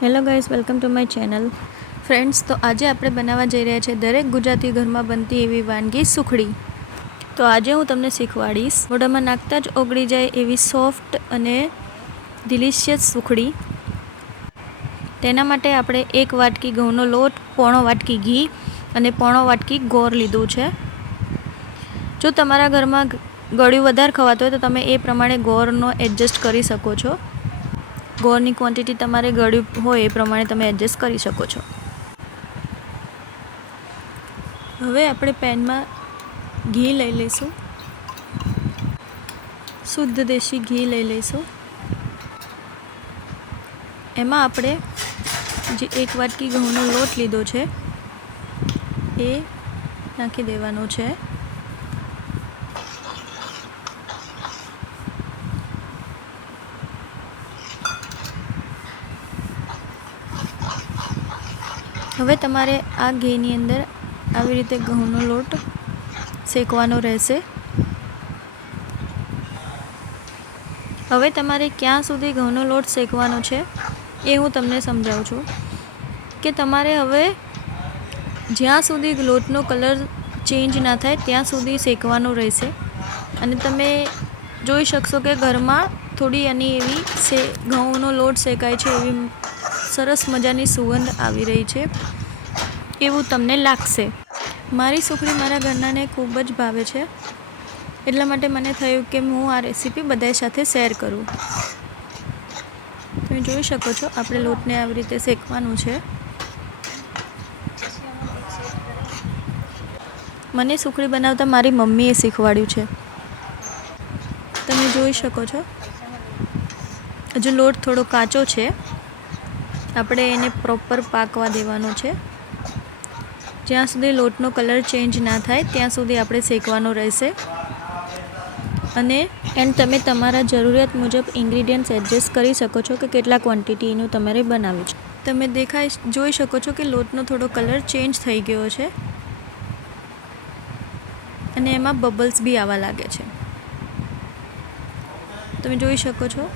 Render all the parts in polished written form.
Hello guys, welcome to my channel. Friends, તો આજે આપણે બનાવવા જઈ રહ્યા છીએ દરેક ગુજરાતી ઘરમાં બનતી એવી વાનગી સુખડી. તો આજે હું તમને શીખવાડીશ મોઢામાં નાખતા જ ઓગળી જાય એવી સોફ્ટ અને ડિલિશિયસ સુખડી. તેના માટે આપણે 1 વાટકી ઘઉંનો લોટ, પોણો વાટકી ઘી અને પોણો વાટકી ગોળ લીધું છે. જો તમારા ઘરમાં ગળ્યું વધારે ખવાતું હોય તો તમે એ પ્રમાણે ગોળનો એડજસ્ટ કરી શકો છો. ગોળની ક્વોન્ટિટી તમારે ગળ્યું હોય એ પ્રમાણે તમે એડજસ્ટ કરી શકો છો. હવે આપણે પેનમાં ઘી લઈ લઈશું. શુદ્ધ દેશી ઘી લઈ લઈશું. એમાં આપણે જે 1 વાટકી ઘઉંનો લોટ લીધો છે એ નાખી દેવાનો છે. હવે તમારે આ ઘીની અંદર આવી રીતે ઘઉંનો લોટ શેકવાનો રહેશે. હવે તમારે ક્યાં સુધી ઘઉંનો લોટ શેકવાનો છે એ હું તમને સમજાવું છું કે તમારે હવે જ્યાં સુધી લોટનો કલર ચેન્જ ના થાય ત્યાં સુધી શેકવાનો રહેશે. અને તમે જોઈ શકશો કે ઘરમાં થોડી એની એવી ઘઉંનો લોટ શેકાય છે એવી સરસ મજાની સુગંધ આવી રહી છે એવું તમને લાગશે. મારી સુખડી મારા ઘરનાને ખૂબ જ ભાવે છે, એટલા માટે મને થયું કે હું આ રેસીપી બધા સાથે શેર કરું. તમે જોઈ શકો છો આપણે લોટને આવી રીતે શેકવાનું છે. મને સુખડી બનાવતા મારી મમ્મીએ શીખવાડ્યું છે. તમે જોઈ શકો છો હજુ લોટ થોડો કાચો છે, આપણે એને પ્રોપર પાકવા દેવાનો છે. જ્યાં સુધી લોટનો કલર ચેન્જ ના થાય ત્યાં સુધી આપણે શેકવાનો રહેશે. અને તમે તમારા જરૂરિયાત મુજબ ઇન્ગ્રીડિયન્ટ્સ એડજસ્ટ કરી શકો છો કે કેટલા ક્વોન્ટિટીનું તમારે બનાવવું છે. તમે જોઈ શકો છો કે લોટનો થોડો કલર ચેન્જ થઈ ગયો છે અને એમાં બબલ્સ બી આવવા લાગે છે. તમે જોઈ શકો છો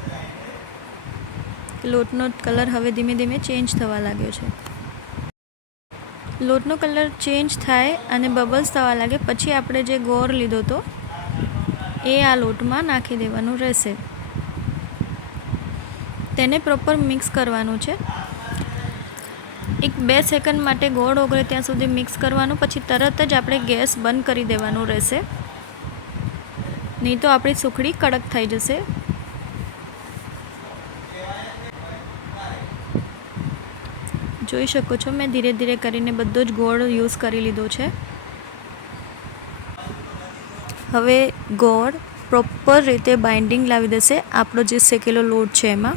લોટનો કલર હવે ધીમે ધીમે ચેન્જ થવા લાગ્યો છે. લોટનો કલર ચેન્જ થાય અને બબલ્સ થવા લાગે પછી આપણે જે ગોળ લીધો હતો એ આ લોટમાં નાખી દેવાનું રહેશે. તેને પ્રોપર મિક્સ કરવાનું છે. 1-2 સેકન્ડ માટે ગોળ ઓગળે ત્યાં સુધી મિક્સ કરવાનું, પછી તરત જ આપણે ગેસ બંધ કરી દેવાનું રહેશે, નહીં તો આપણી સુખડી કડક થઈ જશે. જોઈ શકો છો મેં ધીરે ધીરે કરીને બધો જ ગોળ યુઝ કરી લીધો છે. હવે ગોળ પ્રોપર રીતે બાઇન્ડિંગ લાવી દેશે આપણો જે શેકેલો લોટ છે એમાં.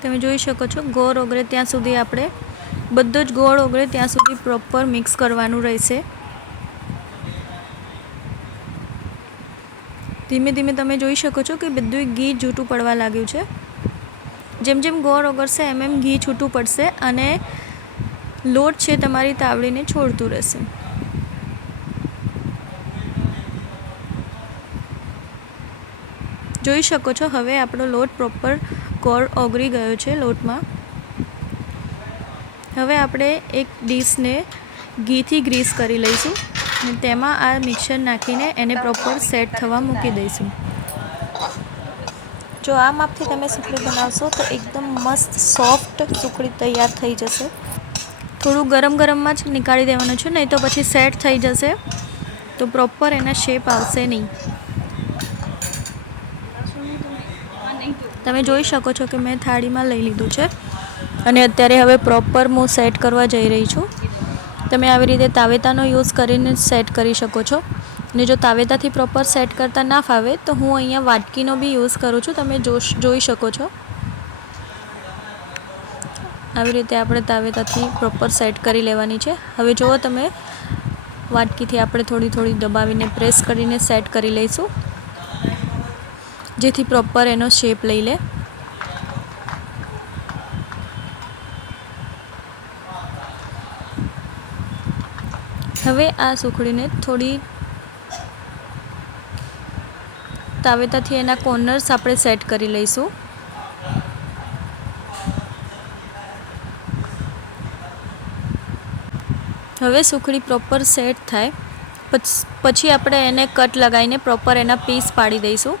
તમે જોઈ શકો છો ગોળ ઓગળે ત્યાં સુધી આપણે બધો જ ગોળ ઓગળે ત્યાં સુધી પ્રોપર મિક્સ કરવાનું રહેશે. ધીમે ધીમે તમે જોઈ શકો છો કે બધું ઘી છૂટું પડવા લાગ્યું છે. જેમ જેમ ગોળ ઓગળશે એમ એમ ઘી છૂટું પડશે અને લોટ છે તમારી તાવડીને છોડતું રહેશે. જોઈ શકો છો હવે આપણો લોટ પ્રોપર ગોળ ઓગળી ગયો છે લોટમાં. હવે આપણે એક ડીશને ઘીથી ગ્રીસ કરી લઈશું અને તેમાં આ મિક્સર નાખીને એને પ્રોપર સેટ થવા મૂકી દઈશું. જો આ માપથી તમે સુખડી બનાવશો તો એકદમ મસ્ત સોફ્ટ સુખડી તૈયાર થઈ જશે. થોડું ગરમ ગરમમાં જ નીકાળી દેવાનું છે, નહીં તો પછી સેટ થઈ જશે તો પ્રોપર એના શેપ આવશે નહીં. તમે જોઈ શકો છો કે મેં થાળીમાં લઈ લીધું છે અને અત્યારે હવે પ્રોપર હું સેટ કરવા જઈ રહી છું. તમે આવી રીતે તાવેતાનો યુઝ કરીને સેટ કરી શકો છો. અને જો તાવેતાથી પ્રોપર સેટ કરતાં ના ફાવે તો હું અહીંયા વાટકીનો બી યુઝ કરું છું. તમે જોઈ શકો છો આવી રીતે આપણે તાવેતાથી પ્રોપર સેટ કરી લેવાની છે. હવે જુઓ તમે વાટકીથી આપણે થોડી થોડી દબાવીને પ્રેસ કરીને સેટ કરી લઈશું જેથી પ્રોપર એનો શેપ લઈ લે. હવે આ સુખડીને થોડી તાવેતાથી એના કોર્નર્સ આપણે સેટ કરી લઈશું. હવે સુખડી પ્રોપર સેટ થાય પછી આપણે એને કટ લગાવીને પ્રોપર એના પીસ પાડી દઈશું.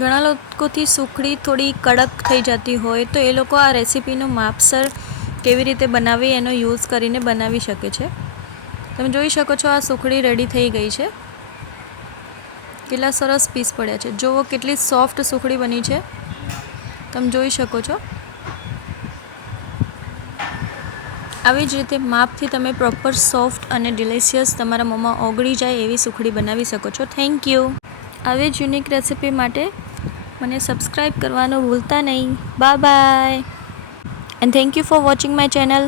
ઘણા લોકોથી સુખડી થોડી કડક થઈ જતી હોય તો એ લોકો આ રેસીપીનું માપસર કેવી રીતે બનાવી એનો યુઝ કરીને બનાવી શકે છે. તમે જોઈ શકો છો આ સુખડી રેડી થઈ ગઈ છે. કેટલા સરસ પીસ પડ્યા છે. જુઓ કેટલી સોફ્ટ સુખડી બની છે, તમે જોઈ શકો છો. આવી જ રીતે માપથી તમે પ્રોપર સોફ્ટ અને ડિલિશિયસ તમારા મોંમાં ઓગળી જાય એવી સુખડી બનાવી શકો છો. Thank you. આવી જ યુનિક રેસીપી માટે મને સબસ્ક્રાઈબ કરવાનું ભૂલતા નહીં. Bye bye and thank you for watching my channel.